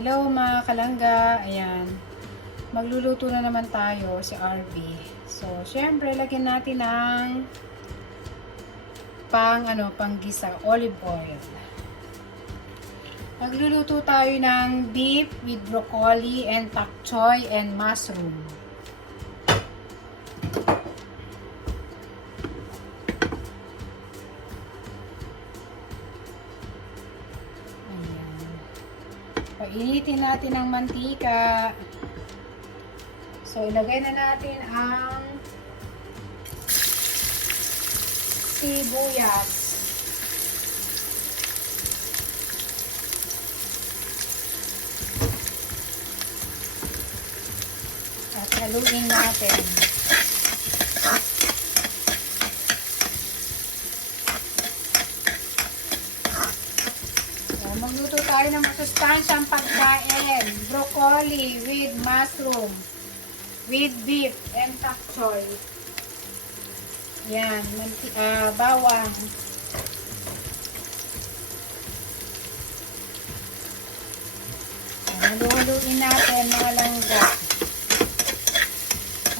Hello mga kalangga, ayan. Magluluto na naman tayo si RV. So, syempre lagyan natin ng panggisa, olive oil. Magluluto tayo ng beef with broccoli and pak choy and mushroom. Painitin natin ang mantika. So, ilagay na natin ang sibuyas. At haluin natin. Magluto tayo ng masustansyang pagkain. Broccoli with mushroom, with beef and pak choy. Yan, bawang. Halu-haluin natin mga langga.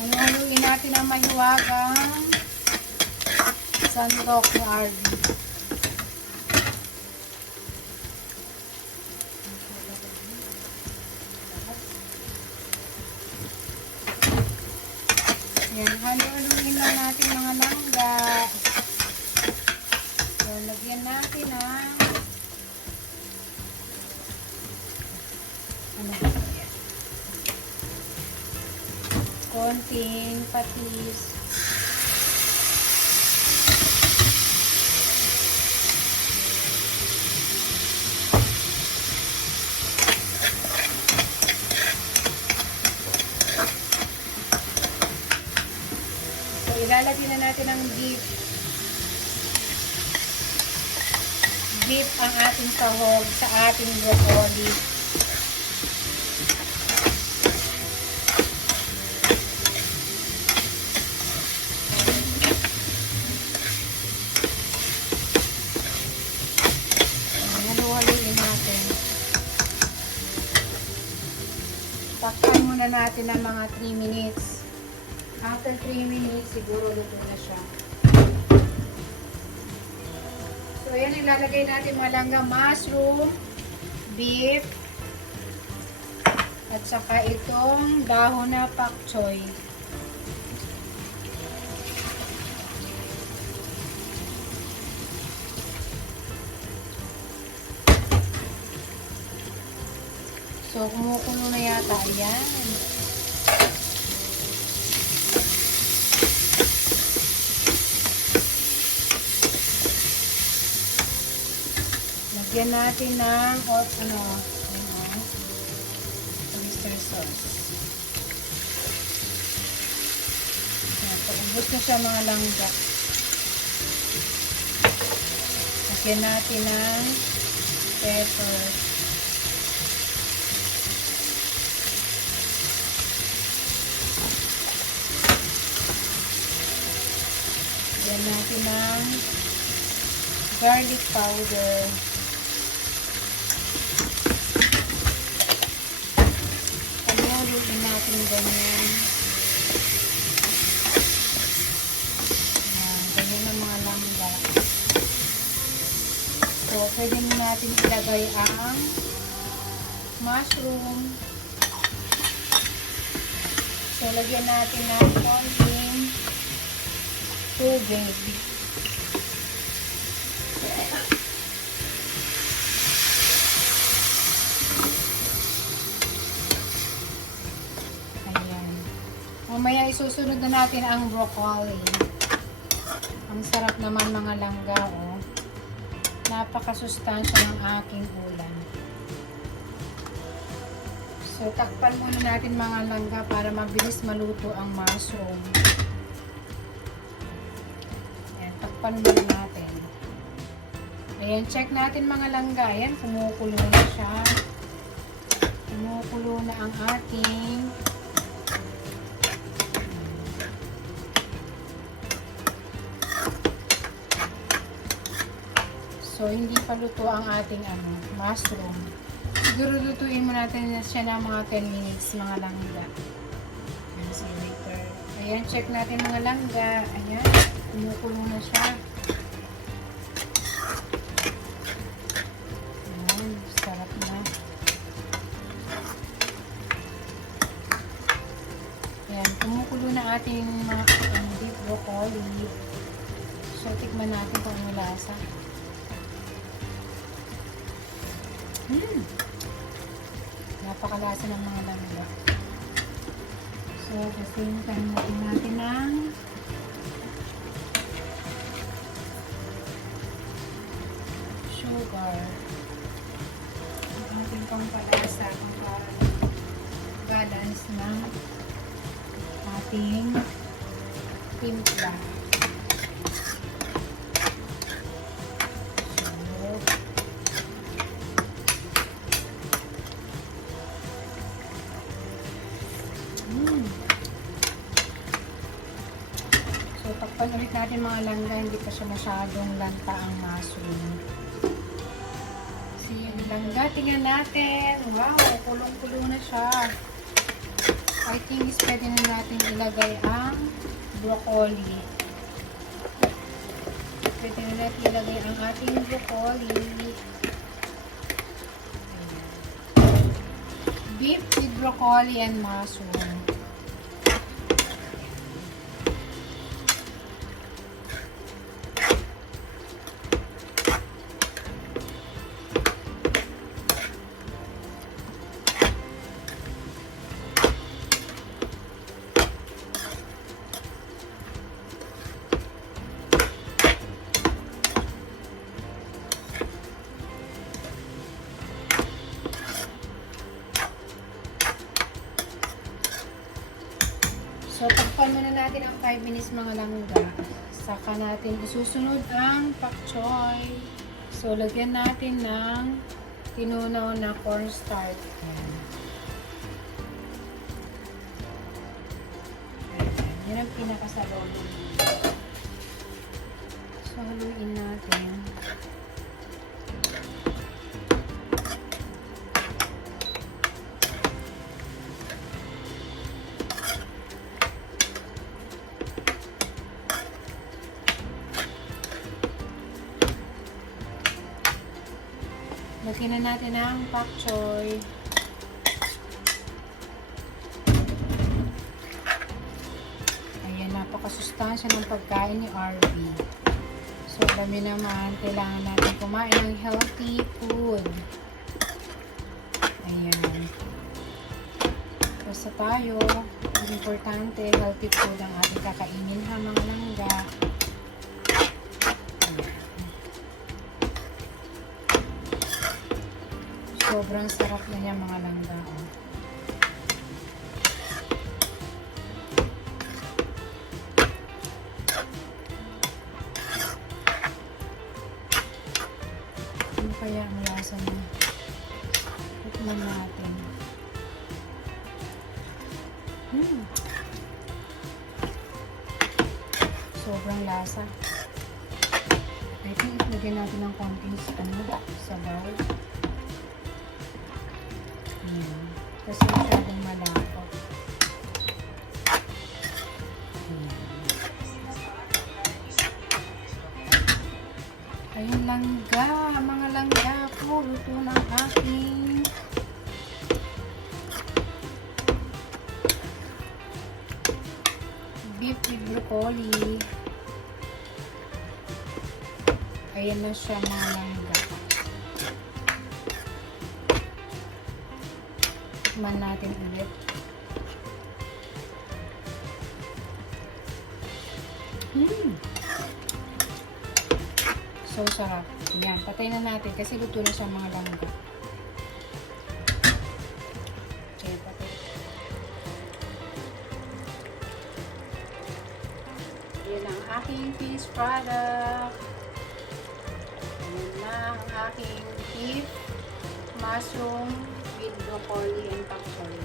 Halu-haluin natin ang mahiwagang sandok ng RV. Yan, halu-haluin lang natin mga langga. So, lagyan natin ng konting patis. Ilalagay na natin ang beef. Beef ang ating sahog sa ating broccoli. Halu-haluin natin. Takpan muna natin ng mga 3 minutes. After 3 minutes, siguro luto na siya. So, ayan, ilalagay natin mga langga, mushroom, beef, at saka itong dahon na pak choy. So, kumukulo na yata. Ayan. Lagyan natin ng oyster sauce. Paubos na siya mga langga. Lagyan natin ng pepper. Lagyan natin ng garlic powder. Haluin natin ganyan. Ganyan ang mga langga. So, pwede natin ilagay ang mushroom. So, lagyan natin ng konting tubig. Mamaya isusunod na natin ang broccoli. Ang sarap naman mga langga, oh. Napakasustansya ng aking ulam. So, takpan muna natin mga langga para mabilis maluto ang mushroom. Ayan, takpan muna natin. Ayan, check natin mga langga. Ayan, kumukulo na siya. Kumukulo na ang ating So, hindi pa luto ang ating mushroom. Siguro lutuin mo natin siya ng mga 10 minutes, mga langga. Ayan, see you later. Ayan, check natin mga langga. Ayan, kumukulo na siya. Ayan, sarap na. Ayan, kumukulo na ating mga beef broccoli. So, tikman natin kung ano lasa. Napakalasa ng mga langga. So, kasi natin natin ng sugar. Ang ating pampalasa para balance ng ating timpla. So, takpan ulit natin mga langga, hindi pa siya masyadong lanta ang mushroom. So, yung langga, tingnan natin. Wow, kulong-kulo na siya. I think is pwede na natin ilagay ang broccoli. Pwede na natin ilagay ang ating broccoli. Beef with broccoli and mushroom. So, takpan muna natin ang 5 minutes mga langga. Saka natin isusunod ang pak choy. So, lagyan natin ng tinunaw na cornstarch. Ayan. Yan ang pinakasalong. So, haluin natin. Lagyan na natin ang pak choy. Ayan, napakasustansya ng pagkain ni RB. So, alam niyo naman, kailangan natin kumain ng healthy food. Ayan. Basta tayo, ang importante, healthy food ang ating kakainin ha, mga langga. Sobrang sarap na niya mga langga. Oh. Ano kaya ang lasa niya? Tikman natin. Sobrang lasa. I think lagyan natin ng konting sabaw. Kasi masyadong malapot. Ayun langga, mga langga po, luto ng aking beef with broccoli. Ayan na siya mga langga. Tikman natin ulit. So sarap. Yan, patay na natin kasi luto na siya mga langga. Okay, patay. Yan ang aking fish product. Yan na ang aking beef, mushroom, with broccoli and pak choy.